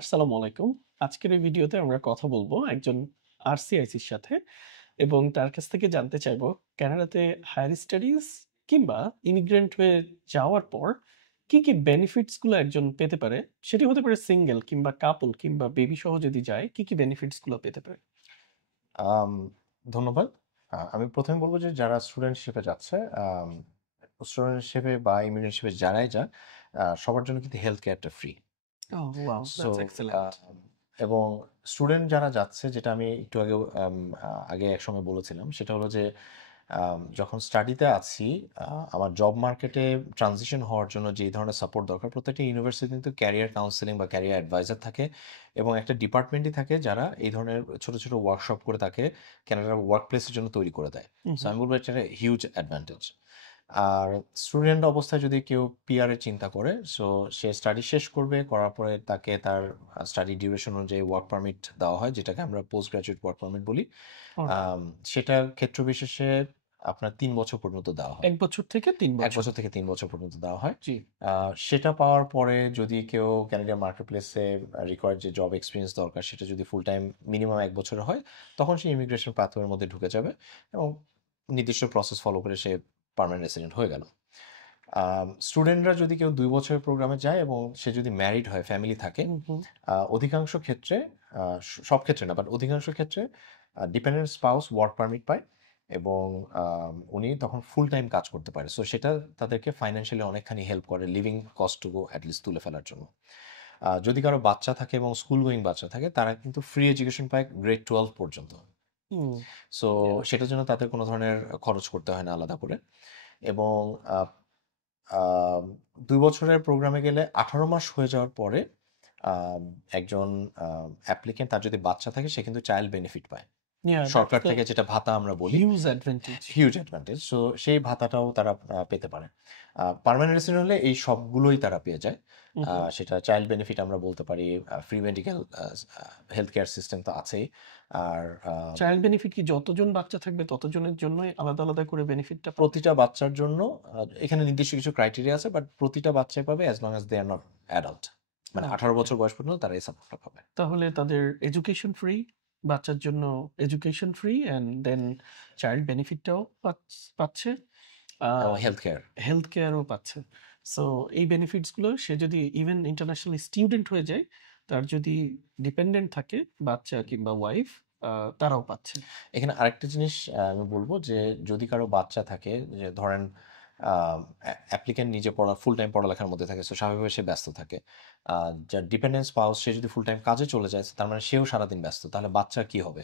আসসালামু আলাইকুম। আজকের এই ভিডিওতে আমরা কথা বলবো একজন আরসিআইসির সাথে এবং তার কাছ থেকে জানতে চাইবো কানাডাতে হায়ার স্টাডিজ কিংবা ইমিগ্রেন্ট হয়ে যাওয়ার পর কি কি বেনিফিটস গুলো একজন পেতে পারে, সেটি হতে পারে সিঙ্গেল কিংবা কাপল কিংবা বেবি সহ যদি যায় কি কি বেনিফিটস গুলো পেতে পারে। আম, ধন্যবাদ। আমি প্রথমে বলবো যে যারা স্টুডেন্ট হিসেবে যাচ্ছে, স্টুডেন্ট হিসেবে বা ইমিগ্রেন্ট হিসেবে যারাই যাক, সবার জন্য কিন্তু হেলথ কেয়ারটা free. Oh wow, so that's excellent. এবং স্টুডেন্ট যারা যাচ্ছে, যেটা আমি একটু আগে এক সময় বলেছিলাম, সেটা হলো যে যখন স্টাডিতে আছি, আমার জব মার্কেটে ট্রানজিশন হওয়ার জন্য যেই ধরনের সাপোর্ট দরকার, প্রত্যেকটা ইউনিভার্সিটি কিন্তু ক্যারিয়ার কাউন্সেলিং বা ক্যারিয়ার অ্যাডভাইজার থাকে এবং একটা ডিপার্টমেন্টই থাকে যারা এই ধরনের ছোট ছোট ওয়ার্কশপ করে তাকে ক্যানাডার ওয়ার্ক প্লেসের জন্য তৈরি করে দেয়। সো আমি বলবো এটা হিউজ অ্যাডভান্টেজ। আর স্টুডেন্ট অবস্থায় যদি কেউ পিআর এর চিন্তা করে, সো সে স্টাডি শেষ করবে, করার পরে তাকে তার স্টাডি ডিউরেশন অনুযায়ী ওয়ার্ক পারমিট দেওয়া হয়, যেটাকে আমরা পোস্ট গ্রাজুয়েট ওয়ার্ক পারমিট বলি। সেটা ক্ষেত্র বিশেষে আপনার 3 বছর পর্যন্ত দেওয়া হয়। 1 বছর থেকে 3 এক বছর। বছর থেকে 3 বছর পর্যন্ত দেওয়া হয়। জি। সেটা পাওয়ার পরে যদি কেউ ক্যানাডিয়ান মার্কেট প্লেসে রিকোয়ার্ড যে জব এক্সপিরিয়েন্স দরকার, সেটা যদি ফুল টাইম মিনিমাম 1 বছরের হয়, তখন সে ইমিগ্রেশন পাথওয়ের মধ্যে ঢুকে যাবে এবং নির্দিষ্ট প্রসেস ফলো করে সে পার্মানেন্ট রেসিডেন্ট হয়ে গেল। স্টুডেন্টরা যদি কেউ 2 বছরের প্রোগ্রামে যায় এবং সে যদি ম্যারিড হয়, ফ্যামিলি থাকে, অধিকাংশ ক্ষেত্রে, সব ক্ষেত্রে না বাট অধিকাংশ ক্ষেত্রে, ডিপেন্ডেন্ট স্পাউস ওয়ার্ক পারমিট পায় এবং উনি তখন ফুল টাইম কাজ করতে পারে। সো সেটা তাদেরকে ফাইন্যান্সিয়ালি অনেকখানি হেল্প করে লিভিং কস্টটুকু অ্যাটলিস্ট তুলে ফেলার জন্য। যদি কারো বাচ্চা থাকে এবং স্কুল গোয়িং বাচ্চা থাকে, তারা কিন্তু ফ্রি এডুকেশন পায় গ্রেড 12 পর্যন্ত। সো সেটার জন্য তাদের কোনো ধরনের খরচ করতে হয় না আলাদা করে। এবং 2 বছরের প্রোগ্রামে গেলে 18 মাস হয়ে যাওয়ার পরে একজন অ্যাপ্লিকেন্ট, তার যদি বাচ্চা থাকে, সে কিন্তু চাইল্ড বেনিফিট পায় সরকার থেকে, যেটা ভাতা আমরা বলি। Huge advantage. সো সেই ভাতাটাও তারা পেতে পারে। পার্মানেন্ট রেসিডেন্ট হলে এই সবগুলোই তারা পেয়ে যায়। সেটা চাইল্ড বেনিফিট আমরা বলতে পারি, free medical health care system তো আছেই। আর চাইল্ড বেনিফিট কি যতজন বাচ্চা থাকবে ততজনের জন্যই আলাদা আলাদা করে বেনিফিটটা? প্রতিটা বাচ্চার জন্য এখানে নির্দিষ্ট কিছু ক্রাইটেরিয়া আছে, বাট প্রতিটা বাচ্চাই পাবে as long as they are not adult. মানে 18 বছর বয়স পর্যন্ত তারা এই সাপোর্টটা পাবে। তাহলে তাদের এডুকেশন ফ্রি, বাচ্চার জন্য education free and then child বেনিফিটটাও পাচ্ছে, হেলথ কেয়ারও পাচ্ছে। সো এই বেনিফিটসগুলো সে যদি ইভেন ইন্টারন্যাশনাল স্টুডেন্ট হয়ে যায়, তার যদি ডিপেন্ডেন্ট থাকে বাচ্চা কিংবা ওয়াইফ, তারাও পাচ্ছে। এখানে আরেকটা জিনিস আমি বলবো যে যদি কারো বাচ্চা থাকে, যে ধরেন অ্যাপ্লিকেন্ট নিজে ফুল টাইম পড়ালেখার মধ্যে থাকে, সো স্বাভাবিকভাবে সে ব্যস্ত থাকে। যার ডিপেন্ডেন্ট স্পাউস, সে যদি ফুল টাইম কাজে চলে যায়, তার মানে সেও সারাদিন ব্যস্ত, তাহলে বাচ্চার কি হবে?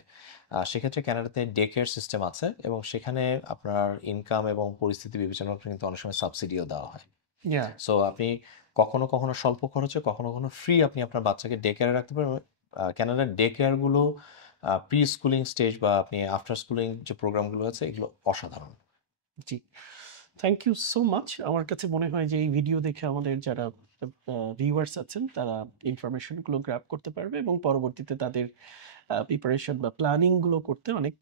সেক্ষেত্রে ক্যানাডাতে ডে কেয়ার সিস্টেম আছে এবং সেখানে আপনার ইনকাম এবং পরিস্থিতি বিবেচনা করে কিন্তু অনেক সময় সাবসিডিও দেওয়া হয়। সো আপনি কখনো কখনো স্বল্প খরচে, কখনো কখনো ফ্রি আপনি আপনার বাচ্চাকে ডে কেয়ারে রাখতে পারেন। ক্যানাডার ডে কেয়ারগুলো প্রি স্কুলিং স্টেজ বা আপনি আফটার স্কুলিং যে প্রোগ্রামগুলো আছে, এগুলো অসাধারণ। জি, থ্যাংক ইউ সো মাচ। আমার কাছে মনে হয় যে এই ভিডিও দেখে আমাদের যারা ভিউয়ার্স আছেন তারা ইনফরমেশনগুলো গ্র্যাব করতে পারবে এবং পরবর্তীতে তাদের প্রিপারেশন বা প্ল্যানিংগুলো করতে অনেক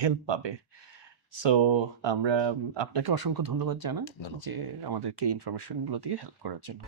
হেল্প পাবে। সো আমরা আপনাকে অসংখ্য ধন্যবাদ জানাই যে আমাদেরকে ইনফরমেশনগুলো দিয়ে হেল্প করার জন্য।